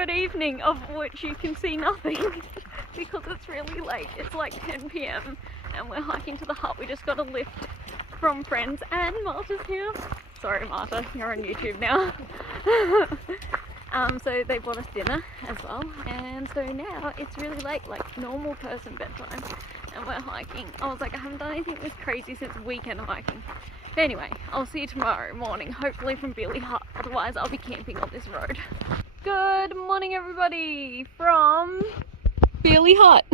good evening, of which you can see nothing because it's really late. It's like 10 p.m. and we're hiking to the hut. We just got a lift from friends and Marta's here. Sorry Marta, you're on YouTube now. So they bought us dinner as well, and so now it's really late, like normal person bedtime, and we're hiking. I was like, I haven't done anything this crazy since weekend hiking. But anyway, I'll see you tomorrow morning, hopefully from Billy Hut, otherwise I'll be camping on this road. Good morning everybody from Billy Hut.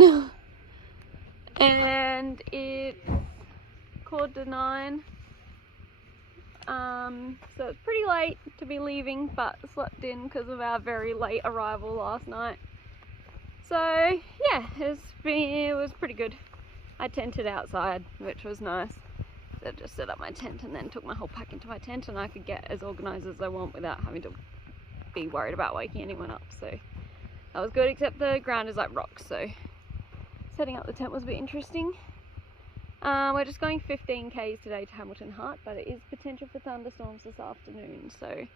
And it's 9:15. So it's pretty late to be leaving, but slept in because of our very late arrival last night. So yeah, it was pretty good. I tented outside, which was nice. So I just set up my tent and then took my whole pack into my tent, and I could get as organised as I want without having to be worried about waking anyone up. So that was good, except the ground is like rocks, so setting up the tent was a bit interesting. We're just going 15 k's today to Hamilton Hut, but it is potential for thunderstorms this afternoon, so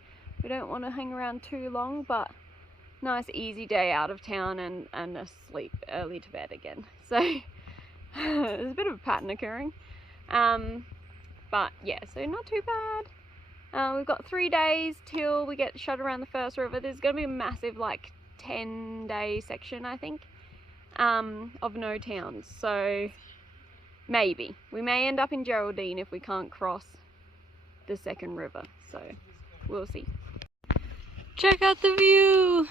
we don't want to hang around too long, but nice easy day out of town and asleep early to bed again. So there's a bit of a pattern occurring, but yeah, so not too bad. We've got 3 days till we get shut around the first river. There's going to be a massive like 10-day section, I think, of no towns, so maybe we may end up in Geraldine if we can't cross the second river, so we'll see. Check out the view.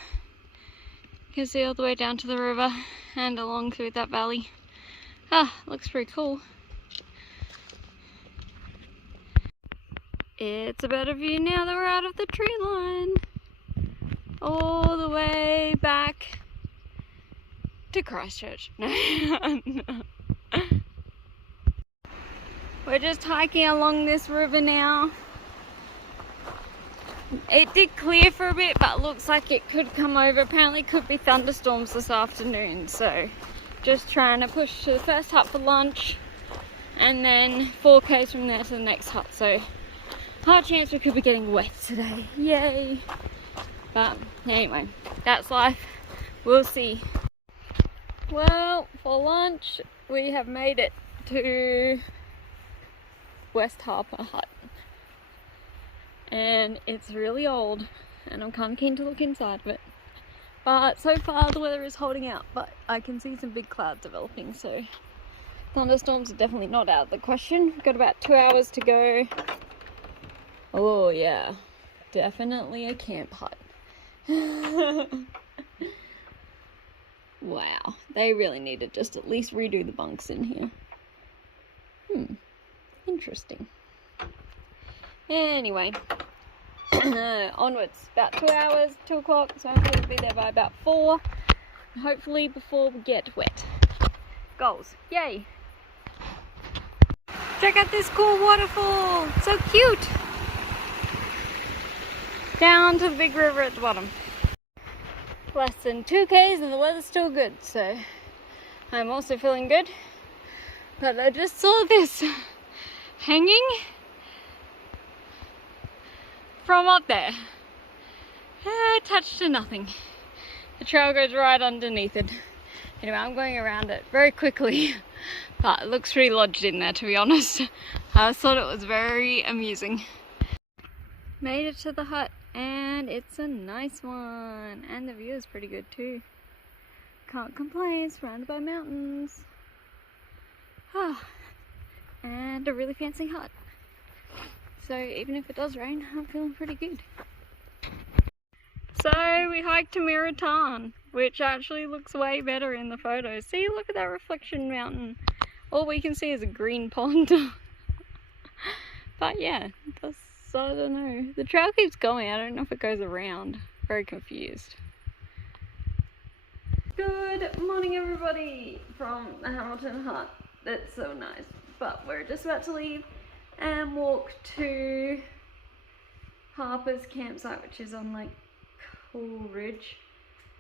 You can see all the way down to the river and along through that valley. Looks pretty cool. It's a better view now that we're out of the tree line. All the way back to Christchurch. No. We're just hiking along this river now. It did clear for a bit, but looks like it could come over. Apparently could be thunderstorms this afternoon, so just trying to push to the first hut for lunch and then 4 k's from there to the next hut, so high chance we could be getting wet today. Yay! But anyway, that's life. We'll see. Well, for lunch we have made it to West Harper Hut, and it's really old and I'm kind of keen to look inside of it, but so far the weather is holding out, but I can see some big clouds developing, so thunderstorms are definitely not out of the question. We've got about 2 hours to go. Oh yeah, definitely a camp hut. Wow, they really need to just at least redo the bunks in here. Interesting. Anyway, onwards. About 2 hours, 2 o'clock, so hopefully we'll be there by about 4. Hopefully before we get wet. Goals. Yay! Check out this cool waterfall! So cute! Down to the big river at the bottom. Less than 2 k's and the weather's still good, so I'm also feeling good. But I just saw this hanging from up there, attached to nothing. The trail goes right underneath it. Anyway, I'm going around it very quickly, but it looks pretty lodged in there, to be honest. I thought it was very amusing. Made it to the hut, and it's a nice one, and the view is pretty good too. Can't complain, surrounded by mountains. And a really fancy hut. So even if it does rain, I'm feeling pretty good. So we hiked to Miratan, which actually looks way better in the photos. See, look at that reflection mountain. All we can see is a green pond. But yeah, that's, I don't know. The trail keeps going. I don't know if it goes around. Very confused. Good morning everybody from the Hamilton Hut. That's so nice. But we're just about to leave and walk to Harper's campsite, which is on Lake Ridge,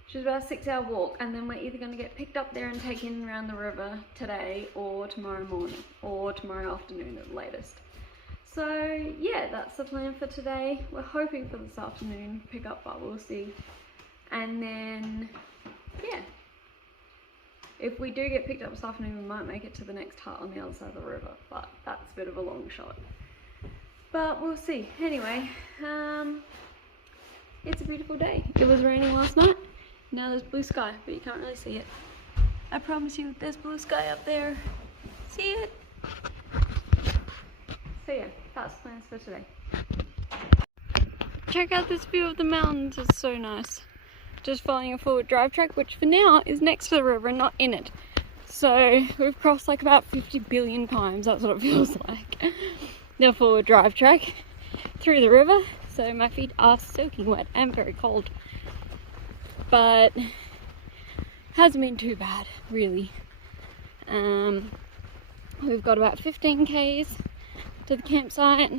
which is about a 6-hour walk, and then we're either going to get picked up there and taken around the river today or tomorrow morning or tomorrow afternoon at the latest. So yeah, that's the plan for today. We're hoping for this afternoon pick up, but we'll see. And then, yeah. If we do get picked up this afternoon, we might make it to the next hut on the other side of the river, but that's a bit of a long shot. But we'll see. Anyway, it's a beautiful day. It was raining last night. Now there's blue sky, but you can't really see it. I promise you, there's blue sky up there. See it? So yeah, that's plans for today. Check out this view of the mountains, it's so nice. Just following a forward drive track, which for now is next to the river and not in it. So we've crossed like about 50 billion times, that's what it feels like. The forward drive track through the river, so my feet are soaking wet and very cold. But hasn't been too bad, really. We've got about 15 k's to the campsite,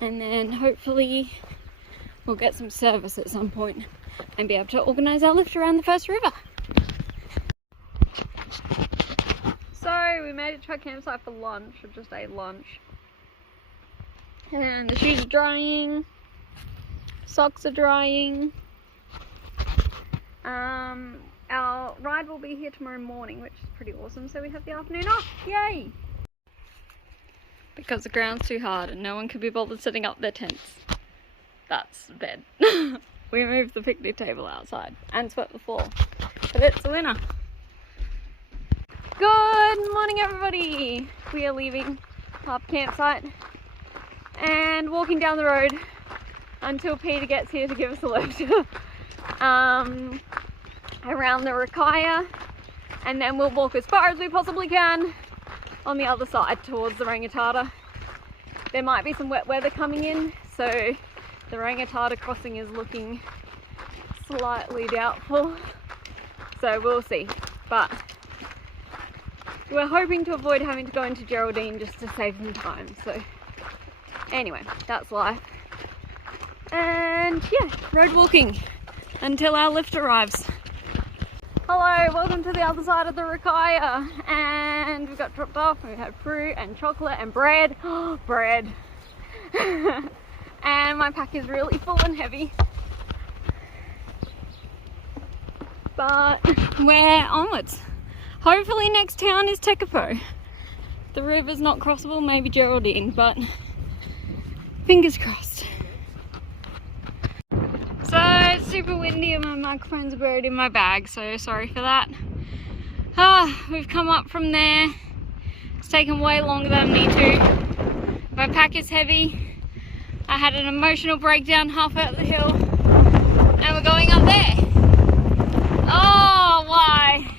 and then hopefully we'll get some service at some point and be able to organise our lift around the first river. So we made it to our campsite for lunch. We just ate lunch. And the shoes are drying, socks are drying. Our ride will be here tomorrow morning, which is pretty awesome, so we have the afternoon off. Yay! Because the ground's too hard and no one can be bothered setting up their tents. That's bad. We moved the picnic table outside and swept the floor, but it's a winner. Good morning, everybody. We are leaving our campsite and walking down the road until Peter gets here to give us a lift. Around the Rakaya, and then we'll walk as far as we possibly can on the other side towards the Rangitata. There might be some wet weather coming in, so the Rangitata crossing is looking slightly doubtful, so we'll see. But we're hoping to avoid having to go into Geraldine just to save some time. So anyway, that's life. And yeah, road walking until our lift arrives. Hello, welcome to the other side of the Rakaya, and we got dropped off and we had fruit and chocolate and bread. Bread. And my pack is really full and heavy. But we're onwards. Hopefully next town is Tekapo. The river's not crossable, maybe Geraldine, but fingers crossed. So it's super windy and my microphone's buried in my bag, so sorry for that. We've come up from there. It's taken way longer than I need to. My pack is heavy. I had an emotional breakdown halfway up the hill and we're going up there. Oh, why?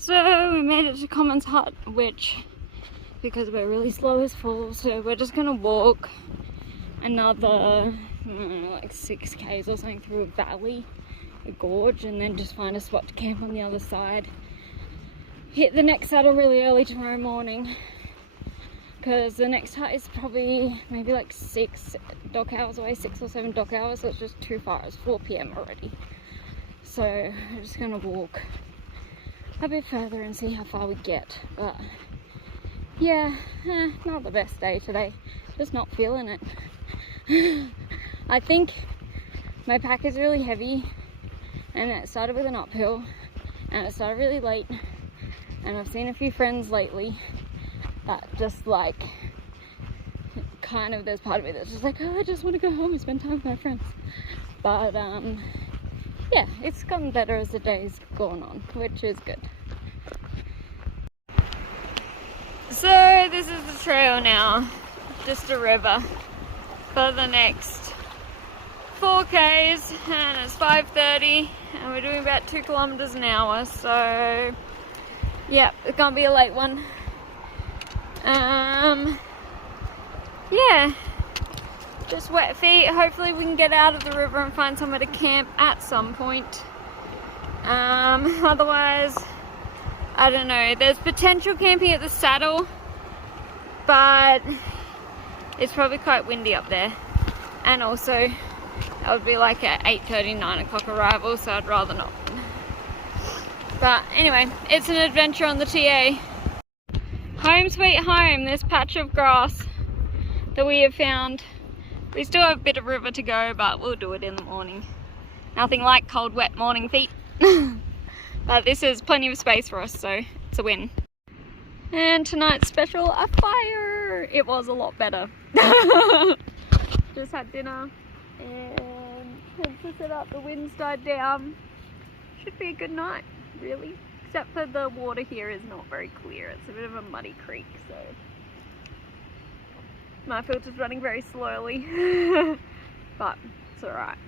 So we made it to Common's hut, which, because we're really slow, is full, so we're just gonna walk another like 6 k's or something through a valley, a gorge, and then just find a spot to camp on the other side. Hit the next saddle really early tomorrow morning, because the next hut is probably maybe like 6 dock hours away, 6 or 7 dock hours, so it's just too far. It's 4 p.m. already. So I'm just gonna walk a bit further and see how far we get. But yeah, not the best day today. Just not feeling it. I think my pack is really heavy, and it started with an uphill, and it started really late, and I've seen a few friends lately that just like, kind of, there's part of me that's just like, oh, I just want to go home and spend time with my friends. But yeah, it's gotten better as the day's gone on, which is good. So this is the trail now, just a river for the next 4 k's, and it's 5:30 and we're doing about 2 kilometers an hour, so yeah, it's gonna be a late one. Yeah, just wet feet. Hopefully we can get out of the river and find somewhere to camp at some point. Otherwise, I don't know, there's potential camping at the saddle, but it's probably quite windy up there, and also that would be like at 8:30, 9 o'clock arrival, so I'd rather not. But anyway, it's an adventure on the TA. Home sweet home, this patch of grass that we have found. We still have a bit of river to go, but we'll do it in the morning. Nothing like cold, wet morning feet. But this is plenty of space for us, so it's a win. And tonight's special, a fire. It was a lot better. Just had dinner and had to set up. The wind's died down. Should be a good night, really. Except for the water here is not very clear. It's a bit of a muddy creek, so my filter's running very slowly. But it's alright.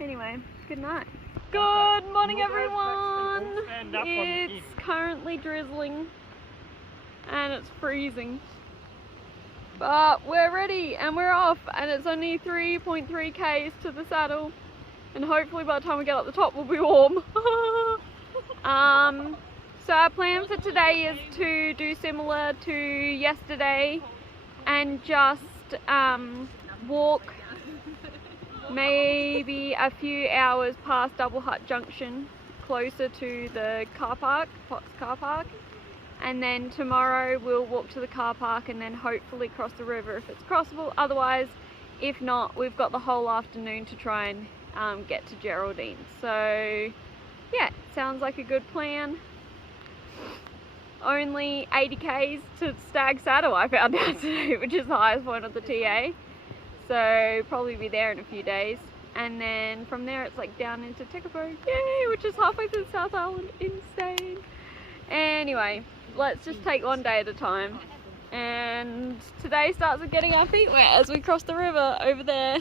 Anyway, good night. Good morning, everyone. It's currently drizzling and it's freezing. But we're ready and we're off, and it's only 3.3 k's to the saddle, and hopefully by the time we get up the top we'll be warm. So our plan for today is to do similar to yesterday and just walk maybe a few hours past Double Hut Junction, closer to the car park, Potts car park, and then tomorrow we'll walk to the car park and then hopefully cross the river if it's crossable. Otherwise, if not, we've got the whole afternoon to try and get to Geraldine. So yeah, sounds like a good plan. Only 80 k's to Stag Saddle I found out today, which is the highest point of the TA. So probably be there in a few days, and then from there it's like down into Tekapo, yay, which is halfway to the South Island. Insane. Anyway, let's just take one day at a time, and today starts with getting our feet wet as we cross the river over there.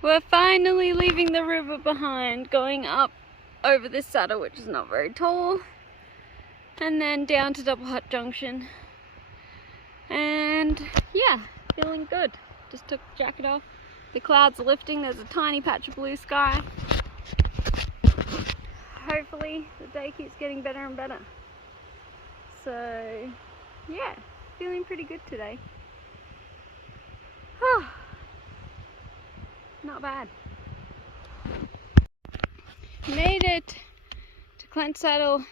We're finally leaving the river behind, going up over this saddle, which is not very tall, and then down to Double Hut Junction. And yeah, feeling good. Just took the jacket off. The clouds are lifting. There's a tiny patch of blue sky. Hopefully the day keeps getting better and better. So yeah, feeling pretty good today. Not bad. Made it to Clent Saddle.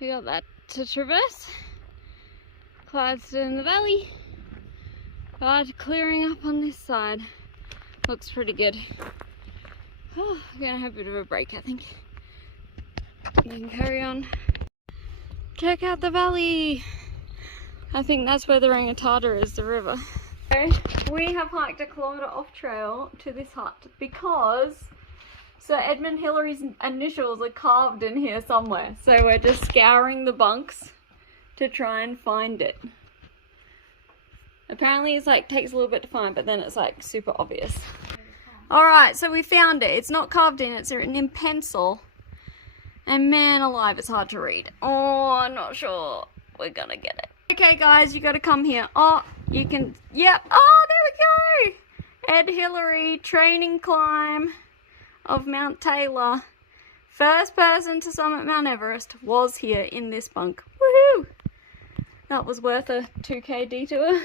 We got that to traverse. Clouds in the valley, but clearing up on this side. Looks pretty good. Oh, we're gonna have a bit of a break, I think. We can carry on. Check out the valley. I think that's where the Rangitata is, the river. So we have hiked a kilometre off trail to this hut because Sir Edmund Hillary's initials are carved in here somewhere. So we're just scouring the bunks to try and find it. Apparently it's like takes a little bit to find, but then it's like super obvious. Alright, so we found it. It's not carved in, it's written in pencil. And man alive, it's hard to read. Oh, I'm not sure we're gonna get it. Okay guys, you gotta come here. Oh, you can, yep. Oh, there we go. Ed Hillary, training climb of Mount Taylor. First person to summit Mount Everest was here in this bunk. Woohoo! That was worth a 2k detour.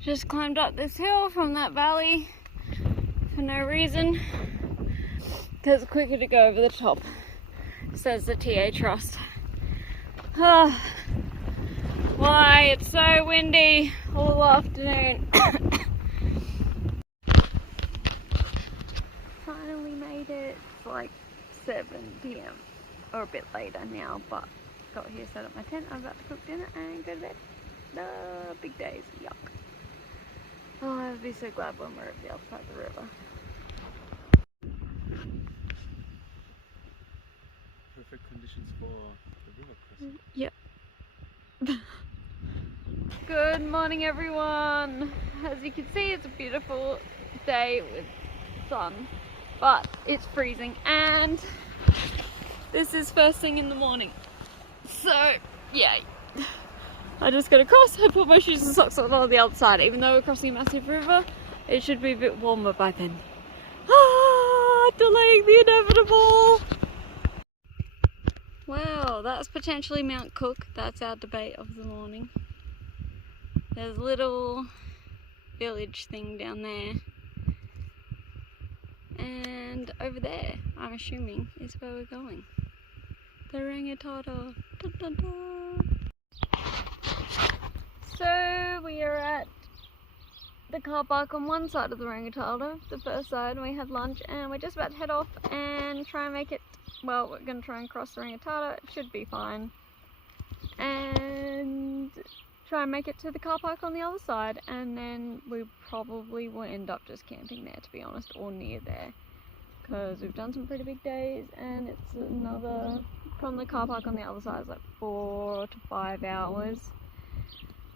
Just climbed up this hill from that valley for no reason, because it's quicker to go over the top, says the TA Trust. Oh, why it's so windy all afternoon. Finally made it. It's like 7 PM or a bit later now, but got here, set up my tent. I'm about to cook dinner and go to bed. Big days, yuck. Oh, I'll be so glad when we're at the other side of the river. Perfect conditions for the river crossing. Yep. Good morning, everyone. As you can see, it's a beautiful day with sun, but it's freezing, and this is first thing in the morning. So, yay. I just gotta cross and put my shoes and socks on the other side. Even though we're crossing a massive river, it should be a bit warmer by then. Delaying the inevitable. Wow, that's potentially Mount Cook. That's our debate of the morning. There's a little village thing down there. And over there, I'm assuming, is where we're going. The Rangitata. Dun, dun, dun. So we are at the car park on one side of the Rangitata, the first side, and we had lunch, and we're just about to head off and try and make it, well, we're going to try and cross the Rangitata, it should be fine, and try and make it to the car park on the other side, and then we probably will end up just camping there, to be honest, or near there, because we've done some pretty big days, and it's another, from the car park on the other side, it's like 4 to 5 hours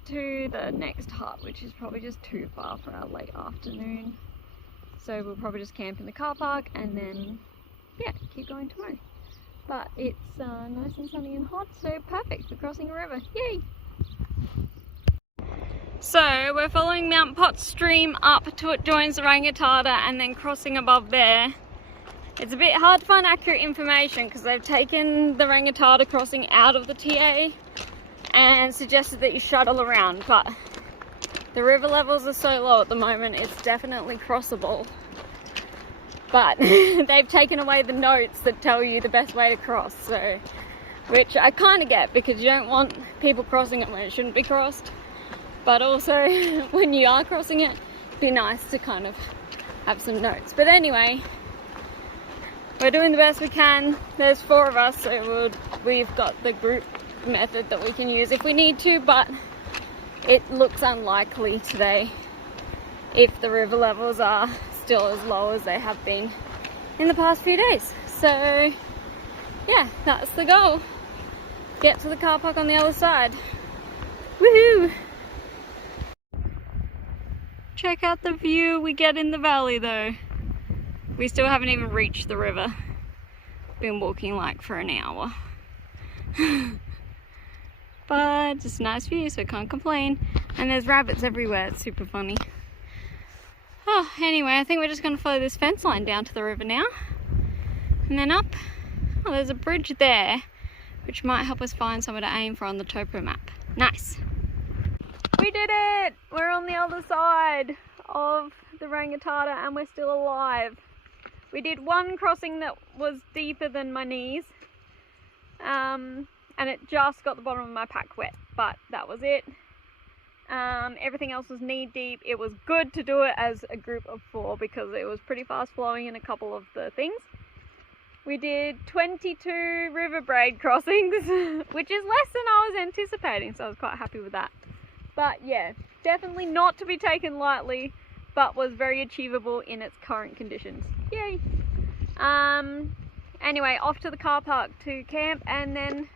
to the next hut, which is probably just too far for our late afternoon. So we'll probably just camp in the car park and then, yeah, keep going tomorrow. But it's nice and sunny and hot, so perfect for crossing a river. Yay! So we're following Mount Potts stream up till it joins the Rangitata and then crossing above there. It's a bit hard to find accurate information because they've taken the Rangitata crossing out of the TA and suggested that you shuttle around, but the river levels are so low at the moment, it's definitely crossable. But they've taken away the notes that tell you the best way to cross, so, which I kind of get because you don't want people crossing it when it shouldn't be crossed. But also, when you are crossing it, it'd be nice to kind of have some notes. But anyway, we're doing the best we can. There's 4 of us, so we've got the group method that we can use if we need to, but it looks unlikely today if the river levels are still as low as they have been in the past few days. So yeah, that's the goal. Get to the car park on the other side. Woohoo! Check out the view we get in the valley though. We still haven't even reached the river. Been walking like for an hour. But just a nice view, so I can't complain. And there's rabbits everywhere, it's super funny. Oh, anyway, I think we're just gonna follow this fence line down to the river now. And then up. Oh, there's a bridge there, which might help us find somewhere to aim for on the topo map. Nice. We did it! We're on the other side of the Rangitata and we're still alive. We did one crossing that was deeper than my knees. And it just got the bottom of my pack wet, but that was it. Everything else was knee deep. It was good to do it as a group of 4 because it was pretty fast flowing in a couple of the things. We did 22 river braid crossings, which is less than I was anticipating, so I was quite happy with that. But yeah, definitely not to be taken lightly, but was very achievable in its current conditions. Yay! Anyway, off to the car park to camp, and then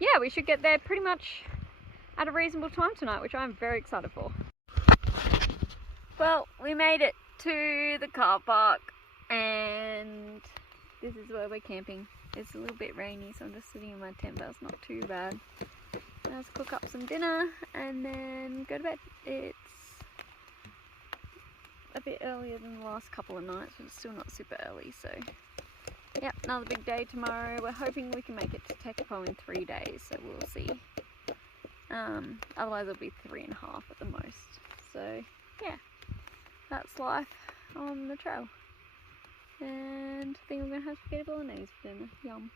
yeah, we should get there pretty much at a reasonable time tonight, which I'm very excited for. Well, we made it to the car park and this is where we're camping. It's a little bit rainy, so I'm just sitting in my tent, but it's not too bad. Let's cook up some dinner and then go to bed. It's a bit earlier than the last couple of nights, but it's still not super early, so yep, another big day tomorrow. We're hoping we can make it to Tekapo in 3 days, so we'll see. Otherwise it'll be 3.5 at the most. So yeah, that's life on the trail. And I think we're gonna have spaghetti bolognese for dinner. Yum.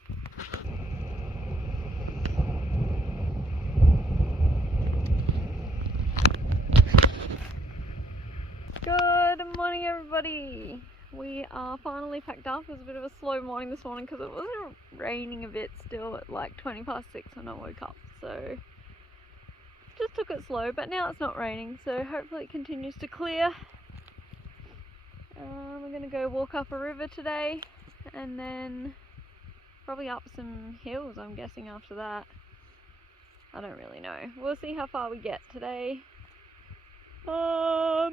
Good morning everybody! We are finally packed up. It was a bit of a slow morning this morning because it was raining a bit still at like 20 past 6 when I woke up, so just took it slow, but now it's not raining, so hopefully it continues to clear. We're going to go walk up a river today and then probably up some hills, I'm guessing, after that. I don't really know. We'll see how far we get today. I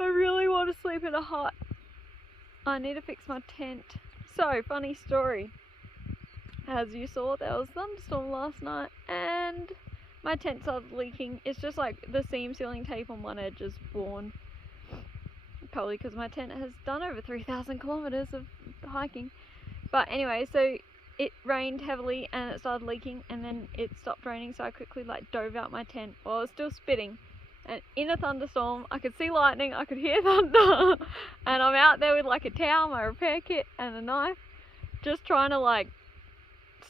really want to sleep in a hut. I need to fix my tent. So, funny story. As you saw, there was a thunderstorm last night and my tent started leaking. It's just like the seam sealing tape on one edge is worn. Probably because my tent has done over 3,000 kilometers of hiking. But anyway, so it rained heavily and it started leaking and then it stopped raining, so I quickly like dove out my tent while it was still spitting. And in a thunderstorm, I could see lightning, I could hear thunder, and I'm out there with like a towel, my repair kit, and a knife, just trying to like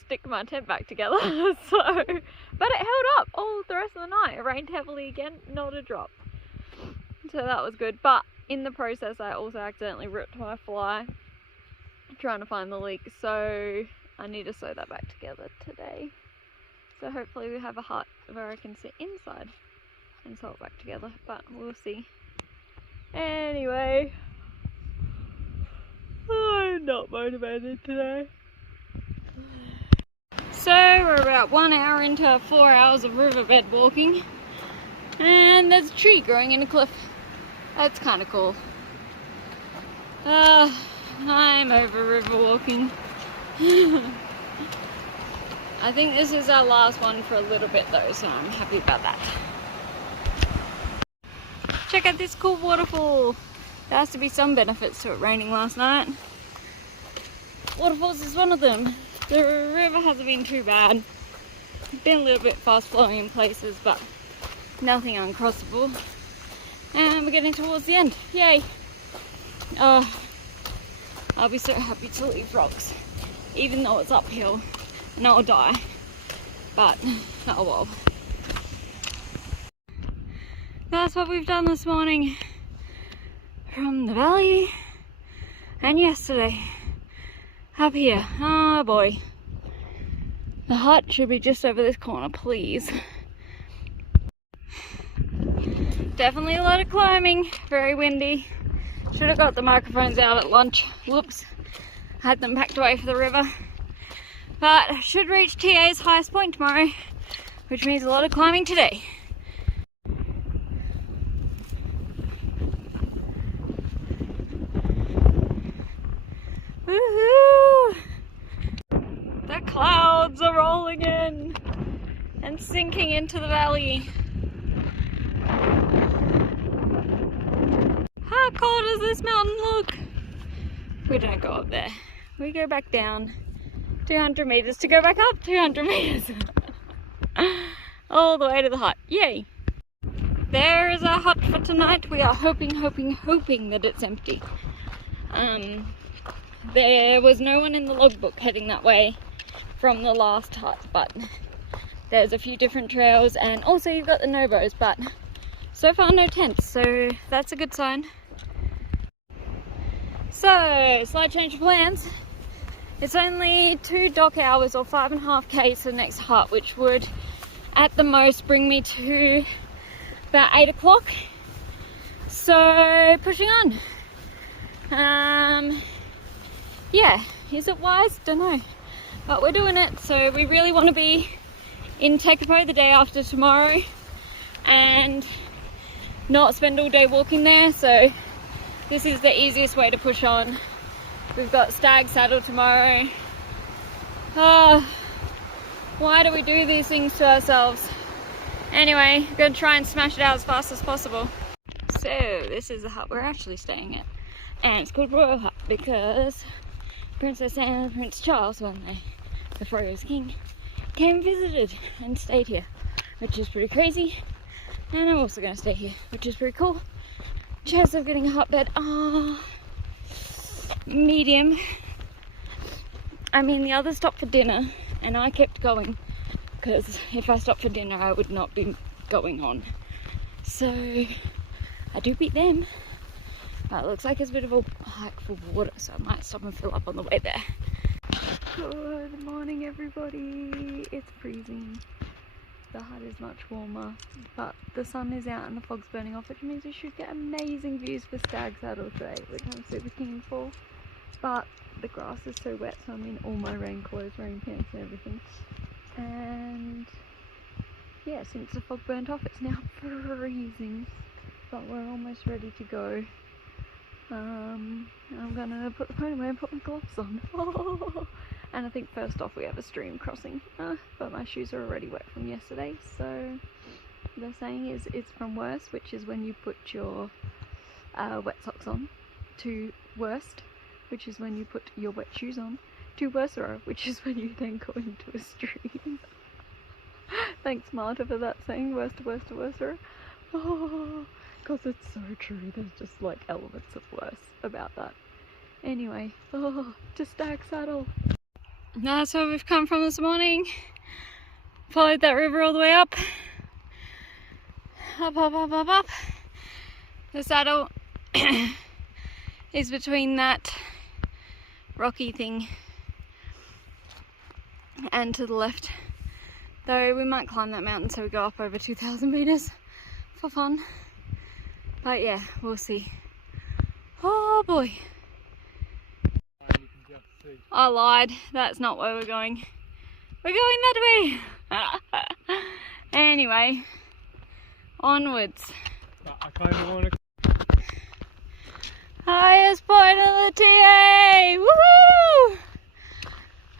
stick my tent back together. But it held up all the rest of the night. night. It rained heavily again, not a drop. So that was good. But in the process, I also accidentally ripped my fly trying to find the leak. So I need to sew that back together today. So hopefully we have a hut where I can sit inside and sew it back together. But we'll see. Anyway, I'm not motivated today. So we're about 1 hour into 4 hours of riverbed walking, and there's a tree growing in a cliff. That's kind of cool. I'm over river walking. I think this is our last one for a little bit though, so I'm happy about that. Check out this cool waterfall. There has to be some benefits to it raining last night. Waterfalls is one of them. The river hasn't been too bad. It's been a little bit fast flowing in places, but nothing uncrossable. And we're getting towards the end. Yay! I'll be so happy to leave rocks, even though it's uphill and I'll die. But oh well. That's what we've done this morning from the valley and yesterday. Up here, oh boy. The hut should be just over this corner, please. Definitely a lot of climbing, very windy. Should have got the microphones out at lunch. Whoops, had them packed away for the river. But I should reach TA's highest point tomorrow, which means a lot of climbing today. Woohoo! The clouds are rolling in and sinking into the valley. How cool does this mountain look? We don't go up there. We go back down 200 meters to go back up 200 meters. All the way to the hut. Yay! There is our hut for tonight. We are hoping that it's empty. There was no one in the logbook heading that way from the last hut, but there's a few different trails, and also you've got the Nobos, but so far no tents, so that's a good sign. So, slight change of plans. It's only 2 dock hours or 5.5k to the next hut, which would at the most bring me to about 8 o'clock. So, pushing on. Yeah, is it wise? Don't know. But we're doing it, so we really want to be in Tekapo the day after tomorrow and not spend all day walking there, so this is the easiest way to push on. We've got Stag saddle tomorrow. Why do we do these things to ourselves? Anyway, I'm going to try and smash it out as fast as possible. So, this is the hut we're actually staying at. And it's called Royal Hut because Princess Anne and Prince Charles, when the Froyo was king, came and visited and stayed here, which is pretty crazy. And I'm also going to stay here, which is pretty cool. Chance of getting a hot bed, medium. I mean, the others stopped for dinner and I kept going because if I stopped for dinner I would not be going on. So I do beat them. But it looks like it's a bit of a hike for water, so I might stop and fill up on the way there. Good morning, everybody. It's freezing. The hut is much warmer, but the sun is out and the fog's burning off, which means we should get amazing views for Stag Saddle today, which I'm super keen for. But the grass is so wet, so I'm in all my rain clothes, rain pants and everything. And yeah, since the fog burnt off, it's now freezing, but we're almost ready to go. I'm gonna put the pony away and put my gloves on. And I think first off we have a stream crossing, but my shoes are already wet from yesterday, so the saying is it's from worst, which is when you put your wet socks on, to worst, which is when you put your wet shoes on, to worsera, which is when you then go into a stream. Thanks Marta for that saying, worst to worst to worsera. Because it's so true, there's just like elements of worse about that. Anyway, to Stag Saddle. That's where we've come from this morning. Followed that river all the way up. Up, up, up, up, up. The saddle is between that rocky thing and to the left. Though we might climb that mountain so we go up over 2,000 meters for fun. But yeah, we'll see. Oh boy. I lied. That's not where we're going. We're going that way. Anyway, onwards. I kind of want to. Highest point of the TA! Woohoo!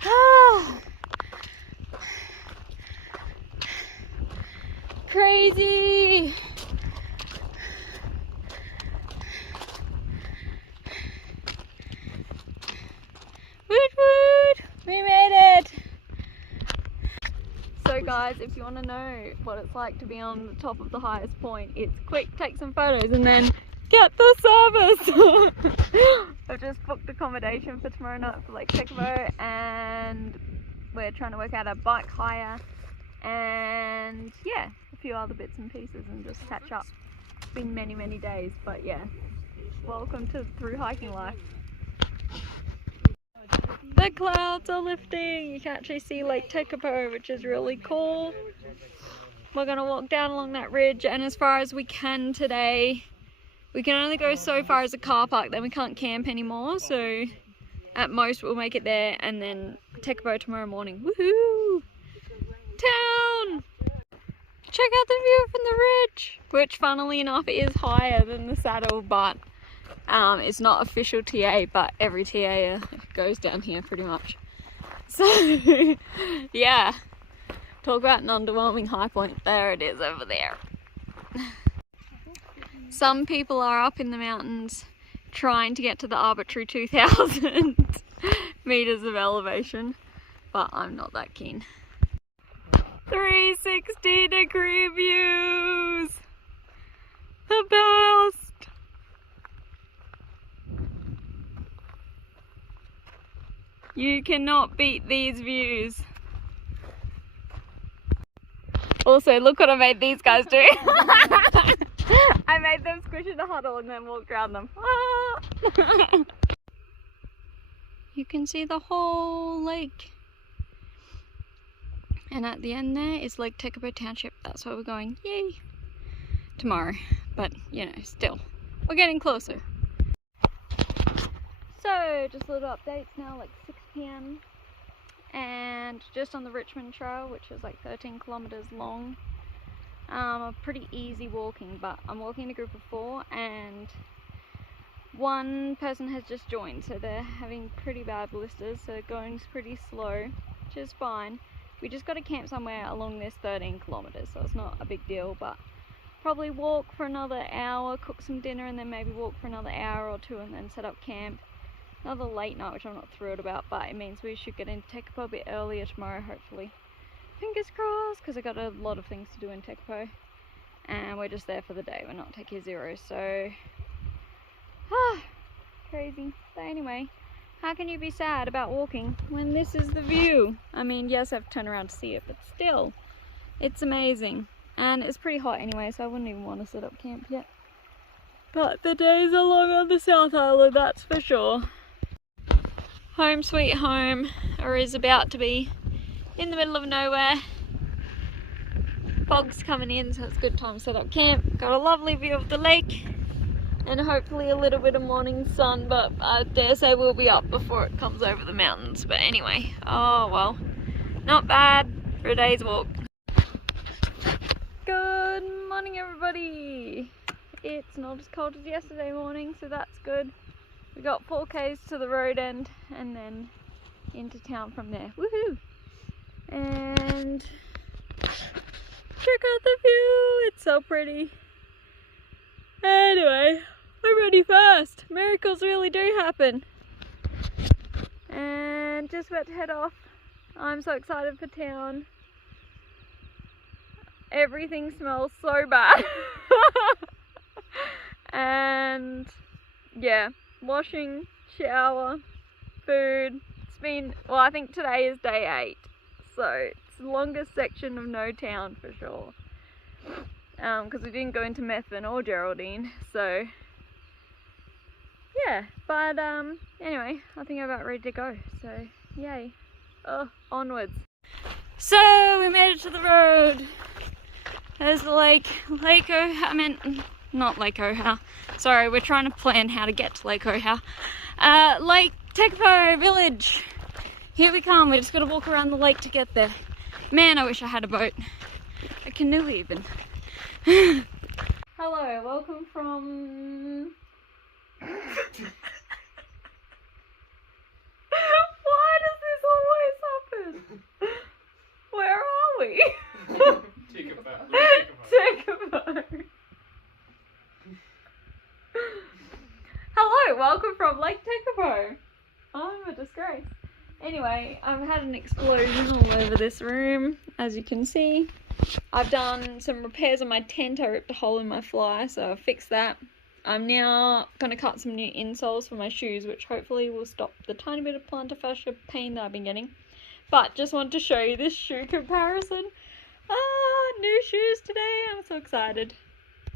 Oh. Crazy! Woot woot! We made it! So guys, if you want to know what it's like to be on the top of the highest point, it's quick, take some photos and then get the service! I've just booked accommodation for tomorrow night for Lake Tekapo, and we're trying to work out a bike hire and yeah, a few other bits and pieces and just catch up. It's been many days, but yeah, welcome to through hiking life. The clouds are lifting. You can actually see Lake Tekapo, which is really cool. We're going to walk down along that ridge, and as far as we can today, we can only go so far as a car park, then we can't camp anymore, so at most we'll make it there, and then Tekapo tomorrow morning. Woohoo! Town! Check out the view from the ridge, which funnily enough is higher than the saddle, but it's not official TA, but every TA goes down here pretty much. So yeah, talk about an underwhelming high point. There it is over there. Some people are up in the mountains trying to get to the arbitrary 2,000 meters of elevation, but I'm not that keen. 360-degree views! The best! You cannot beat these views. Also, look what I made these guys do. I made them squish in a huddle and then walked around them. You can see the whole lake. And at the end there is Lake Tekapo Township. That's where we're going. Yay! Tomorrow. But, you know, still. We're getting closer. So, just a little updates now, like 6 PM. And just on the Richmond Trail, which is like 13 kilometers long. Pretty easy walking, but I'm walking in a group of 4 and one person has just joined, so they're having pretty bad blisters, so going pretty slow, which is fine. We just got to camp somewhere along this 13 kilometers, so it's not a big deal, but probably walk for another hour, cook some dinner, and then maybe walk for another hour or 2 and then set up camp. Another late night, which I'm not thrilled about, but it means we should get into Tekapo a bit earlier tomorrow, hopefully. Fingers crossed, because I got a lot of things to do in Tekapo, and we're just there for the day. We're not taking zero, so crazy. So anyway, how can you be sad about walking when this is the view? I mean, yes, I have to turn around to see it, but still, it's amazing. And it's pretty hot anyway, so I wouldn't even want to set up camp yet. But the days are long on the South Island, that's for sure. Home sweet home, or is about to be, in the middle of nowhere. Fog's coming in, so it's a good time to set up camp. Got a lovely view of the lake, and hopefully a little bit of morning sun, but I dare say we'll be up before it comes over the mountains. But anyway, oh well, not bad for a day's walk. Good morning everybody. It's not as cold as yesterday morning, so that's good. We got 4 Ks to the road end and then into town from there. Woohoo! And check out the view, it's so pretty. Anyway, I'm ready fast. Miracles really do happen. And just about to head off. I'm so excited for town. Everything smells so bad. And yeah, washing, shower, food. It's been, well, I think today is day 8. So it's the longest section of no town for sure. because we didn't go into Methven or Geraldine, so yeah. But anyway, I think I'm about ready to go, so yay. Onwards. So we made it to the road. There's the lake. Not Lake Ohau. Sorry, we're trying to plan how to get to Lake Ohau. Lake Tekapo village. Here we come. We just got to walk around the lake to get there. Man, I wish I had a boat. A canoe even. Hello, welcome from... Why does this always happen? Where are we? Tekapo. Hello, welcome from Lake Tekapo. I'm a disgrace. Anyway, I've had an explosion all over this room, as you can see. I've done some repairs on my tent. I ripped a hole in my fly, so I've fixed that. I'm now going to cut some new insoles for my shoes, which hopefully will stop the tiny bit of plantar fascia pain that I've been getting. But just wanted to show you this shoe comparison. New shoes today. I'm so excited.